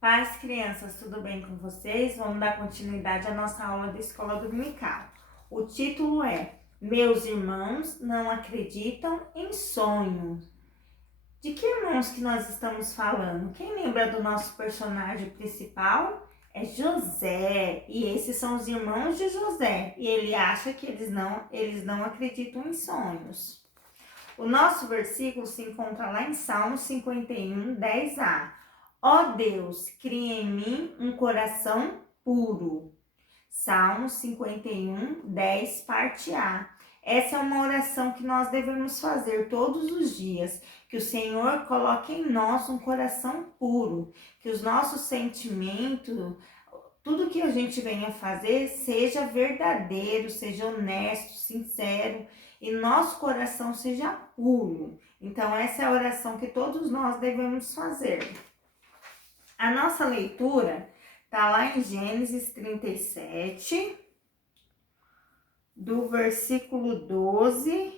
Pais, crianças, tudo bem com vocês? Vamos dar continuidade à nossa aula da escola dominical. O título é Meus irmãos não acreditam em sonhos. De que irmãos que nós estamos falando? Quem lembra do nosso personagem principal? É José. E esses são os irmãos de José. E ele acha que eles não acreditam em sonhos. O nosso versículo se encontra lá em Salmo 51, 10a. Ó Deus, cria em mim um coração puro. Salmo 51, 10, parte A. Essa é uma oração que nós devemos fazer todos os dias. Que o Senhor coloque em nós um coração puro. Que os nossos sentimentos, tudo que a gente venha fazer, seja verdadeiro, seja honesto, sincero. E nosso coração seja puro. Então, essa é a oração que todos nós devemos fazer. A nossa leitura está lá em Gênesis 37, do versículo 12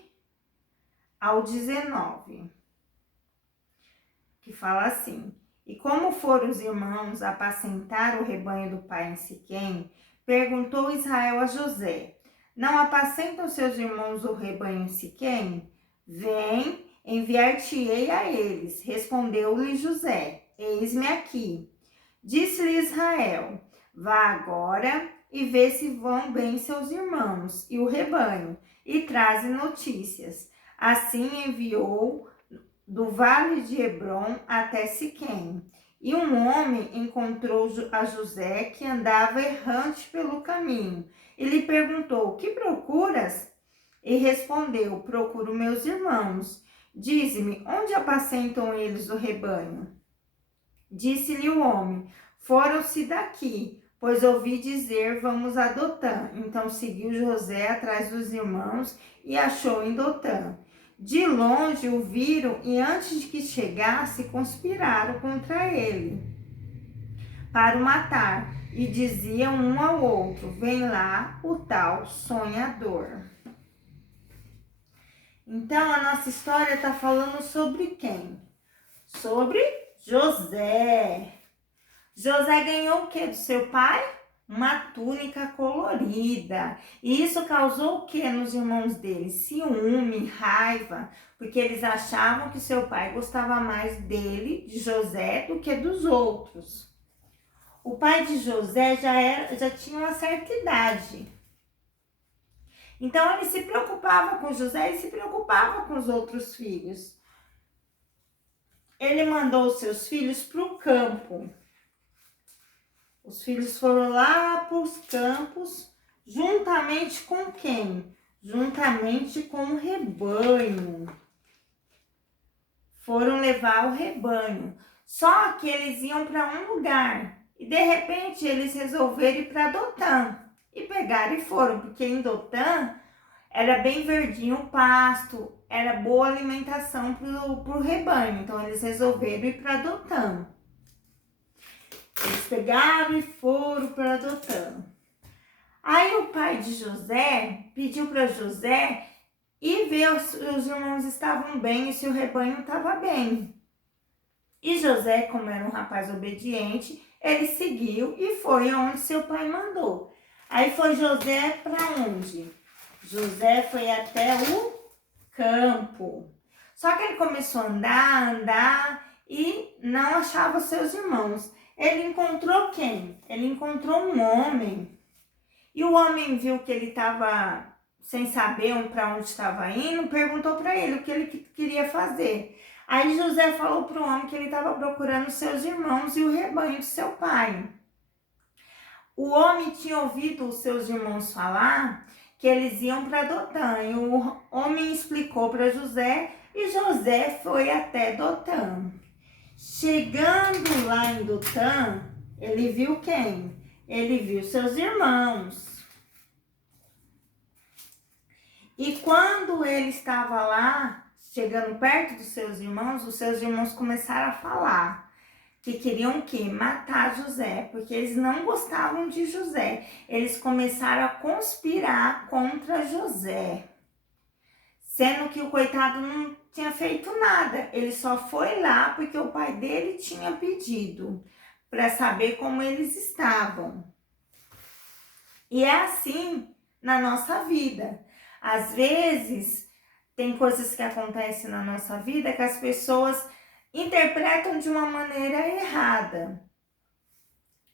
ao 19, que fala assim: E como foram os irmãos apacentar o rebanho do pai em Siquém, perguntou Israel a José: Não apacentam seus irmãos o rebanho em Siquém? Vem, enviar-te-ei a eles. Respondeu-lhe José: Eis-me aqui. Disse-lhe Israel: Vá agora e vê se vão bem seus irmãos e o rebanho, e traze notícias. Assim enviou do vale de Hebrom até Siquém. E um homem encontrou a José, que andava errante pelo caminho, e lhe perguntou: Que procuras? E respondeu: Procuro meus irmãos. Dize-me, onde apacentam eles o rebanho? Disse-lhe o homem: Foram-se daqui, pois ouvi dizer: Vamos a Dotã. Então seguiu José atrás dos irmãos e achou em Dotã. De longe o viram e antes de que chegasse, conspiraram contra ele para o matar. E diziam um ao outro: Vem lá o tal sonhador. Então a nossa história está falando sobre quem? Sobre José. José ganhou o que do seu pai? Uma túnica colorida. E isso causou o que nos irmãos dele? Ciúme, raiva, porque eles achavam que seu pai gostava mais dele, de José, do que dos outros. O pai de José já tinha uma certa idade. Então ele se preocupava com José e se preocupava com os outros filhos. Ele mandou os seus filhos para o campo. Os filhos foram lá para os campos, juntamente com quem? Juntamente com o rebanho. Foram levar o rebanho. Só que eles iam para um lugar. E de repente eles resolveram ir para Dotã. E pegaram e foram, porque em Dotã era bem verdinho o pasto, era boa alimentação para o rebanho. Então eles resolveram ir para Dotã. Eles pegaram e foram para Dotã. Aí o pai de José pediu para José ir ver se os irmãos estavam bem e se o rebanho estava bem. E José, como era um rapaz obediente, ele seguiu e foi aonde seu pai mandou. Aí foi José para onde? José foi até o campo. Só que ele começou a andar e não achava os seus irmãos. Ele encontrou quem? Ele encontrou um homem. E o homem viu que ele estava sem saber para onde estava indo, perguntou para ele o que ele queria fazer. Aí José falou para o homem que ele estava procurando seus irmãos e o rebanho de seu pai. O homem tinha ouvido os seus irmãos falar que eles iam para Dotã. E o homem explicou para José e José foi até Dotã. Chegando lá em Dotã, ele viu quem? Ele viu seus irmãos. E quando ele estava lá, chegando perto dos seus irmãos, os seus irmãos começaram a falar que queriam o quê? Matar José, porque eles não gostavam de José. Eles começaram a conspirar contra José, sendo que o coitado não tinha feito nada. Ele só foi lá porque o pai dele tinha pedido para saber como eles estavam. E é assim na nossa vida. Às vezes, tem coisas que acontecem na nossa vida que as pessoas interpretam de uma maneira errada.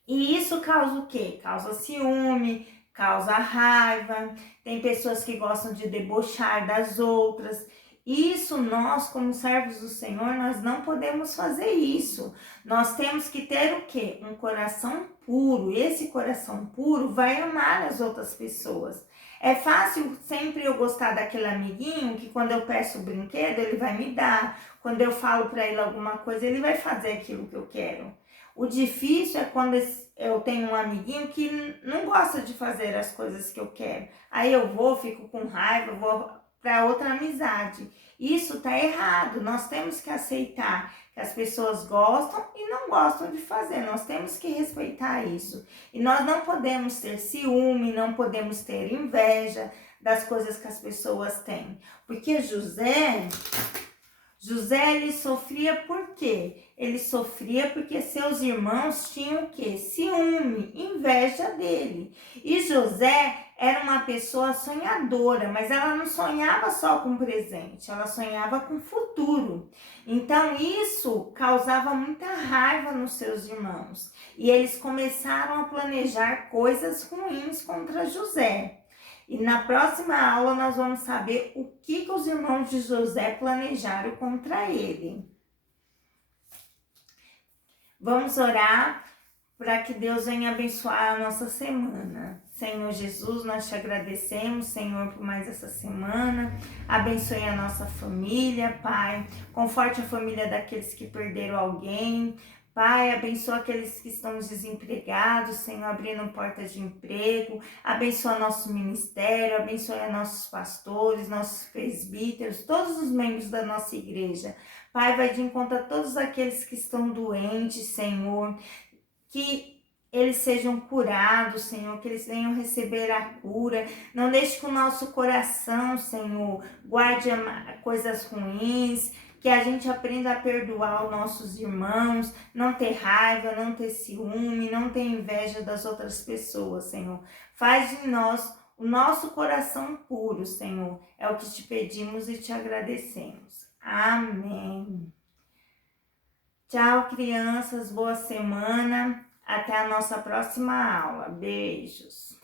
E isso causa o quê? Causa ciúme, causa raiva. Tem pessoas que gostam de debochar das outras. Isso nós, como servos do Senhor, nós não podemos fazer isso. Nós temos que ter o quê? Um coração puro. Esse coração puro vai amar as outras pessoas. É fácil sempre eu gostar daquele amiguinho que quando eu peço o brinquedo, ele vai me dar. Quando eu falo para ele alguma coisa, ele vai fazer aquilo que eu quero. O difícil é quando eu tenho um amiguinho que não gosta de fazer as coisas que eu quero. Aí eu fico com raiva, vou para outra amizade. Isso tá errado. Nós temos que aceitar que as pessoas gostam e não gostam de fazer. Nós temos que respeitar isso. E nós não podemos ter ciúme, não podemos ter inveja das coisas que as pessoas têm. Porque José, ele sofria por quê? Ele sofria porque seus irmãos tinham o quê? Ciúme, inveja dele. E José era uma pessoa sonhadora, mas ela não sonhava só com presente, ela sonhava com futuro. Então isso causava muita raiva nos seus irmãos. E eles começaram a planejar coisas ruins contra José. E na próxima aula nós vamos saber o que os irmãos de José planejaram contra ele. Vamos orar para que Deus venha abençoar a nossa semana. Senhor Jesus, nós te agradecemos, Senhor, por mais essa semana. Abençoe a nossa família, Pai. Conforte a família daqueles que perderam alguém. Pai, abençoa aqueles que estão desempregados, Senhor, abrindo portas de emprego. Abençoa nosso ministério, abençoa nossos pastores, nossos presbíteros, todos os membros da nossa igreja. Pai, vai de encontro a todos aqueles que estão doentes, Senhor, que eles sejam curados, Senhor, que eles venham receber a cura. Não deixe que o nosso coração, Senhor, guarde coisas ruins, que a gente aprenda a perdoar os nossos irmãos, não ter raiva, não ter ciúme, não ter inveja das outras pessoas, Senhor. Faz de nós o nosso coração puro, Senhor. É o que te pedimos e te agradecemos. Amém. Tchau, crianças. Boa semana. Até a nossa próxima aula. Beijos.